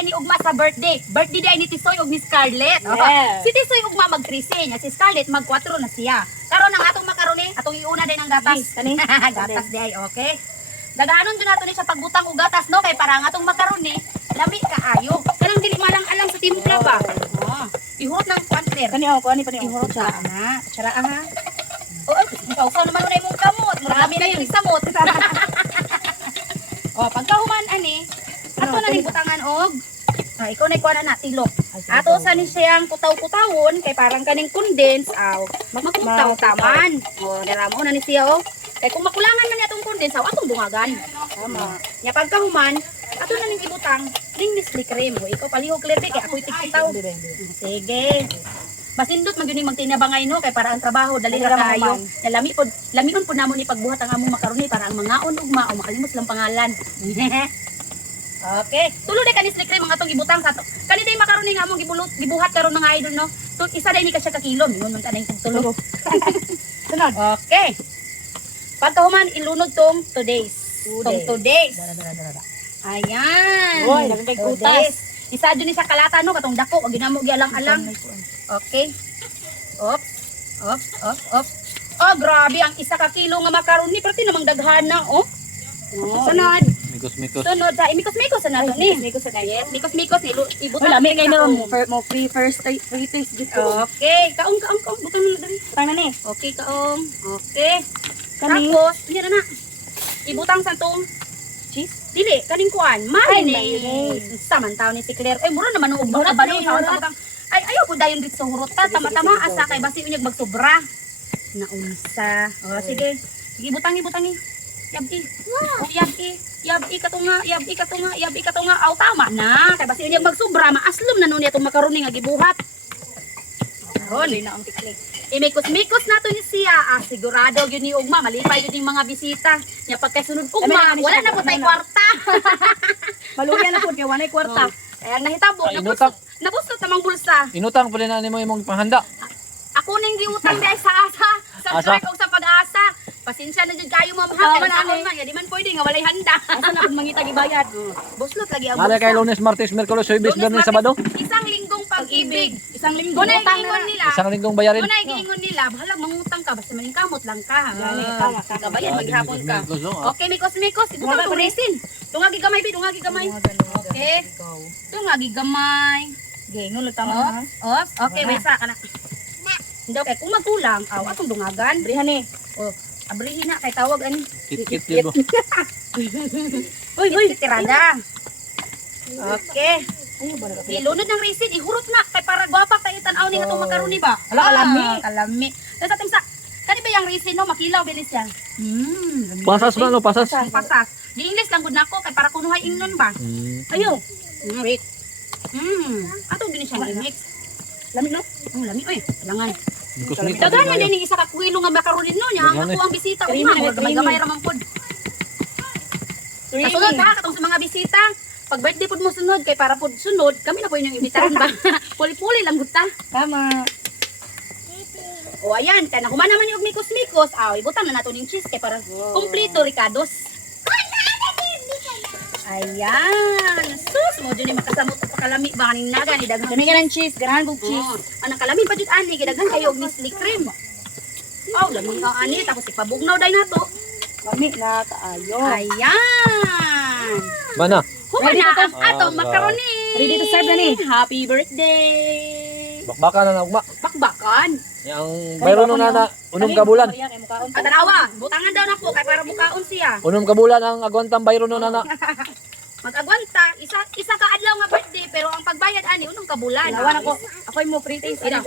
day ni ugma sa birthday. Birthday day ni Tisoy ug ni Scarlett. Yes. Si Tisoy ugma mag 13, si Scarlett mag 4 na siya. Karon ang atong makaroni, atong iuna din ang gatas. Kani? Gatas day, okay? Daghanon jud nato ni sa pagbutang og gatas no kay para ang atong makaroni lami kaayo. Kanang dili malang alang sa timpla ba? Oh, ihurot ng partner. Kani ako, kani pa ni Ihurot sa ana. Tsara ha. Oh, ikaw sa naman unay mong kamot. Marami na yung samot. Oh, pagkahuman ani, ato na ning butangan og ikaw na ikuha na tilok. Ato sa ni siyang kutaw-kutawon kay parang kaning condense aw. Makutaw taman. Oh, niramo na ni siya oh. Kay kung makulangan man atong condense aw atong dungagan. Tama. Nya pagkahuman, ato na ning ibutang ning Nestle cream. Oh, ikaw palihog lete kay ako'y tigkitaw. Sige. Masindot man gyud magtinabangay no kay para ang trabaho dali ra kayo. Lamion pod namon ipagbuhat ang among makaroni para ang mangaon ug mao makalimot lang pangalan. Okay. Tulo day kanis cream ang atong ibutang sa to. Kani day makaroni nga among gibuhat karon mga idol no. Isa day ni ka siya ka kilo, mingon man tanay tulo. Sunod. Okay. Pagkahuman ilunod tong 2 days. 2 days. Ayan. Oy, nagkay 2 kutas. days. Isa dun ni sa kalata no katong dako wag ginamo gialang-alang. Okay. Op. Oh, grabe ang isa ka kilo nga makaroni perti namang daghana oh. Sunod. Mikos-mikos. Sunod sa mikos-mikos na to ni. Mikos sa kay. Yes, mikos-mikos ni ibutang. Wala may kay meron mo free first free taste dito. Okay, kaong butang na dali. Tang na ni. Okay, kaong. Okay. Kani? Tapos, yan na. Ibutang sa tong Cheese. dili kaning kuan, Ay, mayonnaise. Samantaw ni si Claire. Ay, mura naman og Hurat balo ni, sa hurat. utang. Ay, ayaw po dayon dito sa hurot ta. Tama-tama asa kay basi unyag magsobra. Naunsa. Oh, sige. Sige, butangi. Yabi. Oh, yabi ka to nga. Aw, tama na. Kay basi unyag magsobra, maaslom na nun itong makaroni nga gibuhat. Karon. Na ang tiklik. Imikos-mikos na to ni siya. Sigurado yun ni Ugma. Malipay yun yung mga bisita. Nya pagkasunod Ugma, wala na po tayo kwarta. Maluya na pud kay wanay kwarta. Kaya ang nahitabo, Ay, inutang. nabusot namang bulsa. Inutang pala na nimo imong panghanda. Ako nang giutang dahil sa asa. Sa Asa? truck o sa pag-asa. Pasensya na dyan kayo mga Tama mahal. na, Sa man, di man pwede nga walay handa. Asa na pud mangita gibayad. Buslot lagi ang Nala kay Lunes, Martes, Miyerkules, Huwebes, Lunes, Biyernes, Martes, Sabado. Isang linggong pag-ibig. Isang linggo Kunay utang giingon na. nila. Isang linggong bayarin. Kunay giingon nila. Bahala mangutang ka. Basta maning kamot lang ka. Gani, tama. Kabayan, maghapon ka. Mikos-mikos, no? Okay, mikos. Ibutang Wala pa rin. tulisin. Dungagi gamay, dungagi gamay. Okay. Dungagi gamay. Gay, no tama na. Okay, may isa ka na. Hindi, okay. Kung magkulang, atong dungagan. Brihan ni. Abrihin na, kay tawag ani. Kit-kit yun mo. Uy, tirada. Okay. Ilunod ng resin, ihurot na. Kay para guwapa tayo tanaw ni nga itong makaroni ba? Ala, kalami. Kalami. Tapos ating sa, kani ba yung resin no? Makilaw, bilis yan. Pasas ba, no? Pasas. Pasas. Di English lang gud nako kay para kunuhay ingnon ba? Ayaw. Wait. Atong din siya i-mix. Lami no? Lami oy. Langan. Mikos-mikos. Daghan na din isa ka kilo nga makaroni no nya ang Daghan, ako ang bisita Creamy uma na, gamay-gamay ra man pod. Kasunod ha katong sa mga bisita. Pag birthday pod mo sunod kay para pod sunod kami na po inyong imbitahan ba. Puli-puli lang gud ta. Tama. O ayan, kaya nakuha naman yung mikos-mikos. Ibutang na nato ng cheese kay para kompleto ricados. Ayan. Sus, mo dyan yung makasamot at pakalami ba kaning naga ni daghang Dami ka ng cheese, ganahan kong cheese. Anang kalami pa dyan ani, kay daghang kayo og Nestle cream. Lami ka ani, tapos ipabugnaw day nato. Lami na kaayo. Ayan. Mana? Huwag Ready na to ang atong macaroni. Ready to serve na ni. Happy birthday. Bakbaka na ugma. Bakbakan. Yang bayro no na unom ka bulan. At tanawa, butangan daw na po kay para bukaon siya. Unom ka bulan ang agwantang bayro no na. Mag-agwanta, isa ka adlaw nga birthday pero ang pagbayad ani unong kabulan. Nawan ako. Ako'y mo free taste. Ina.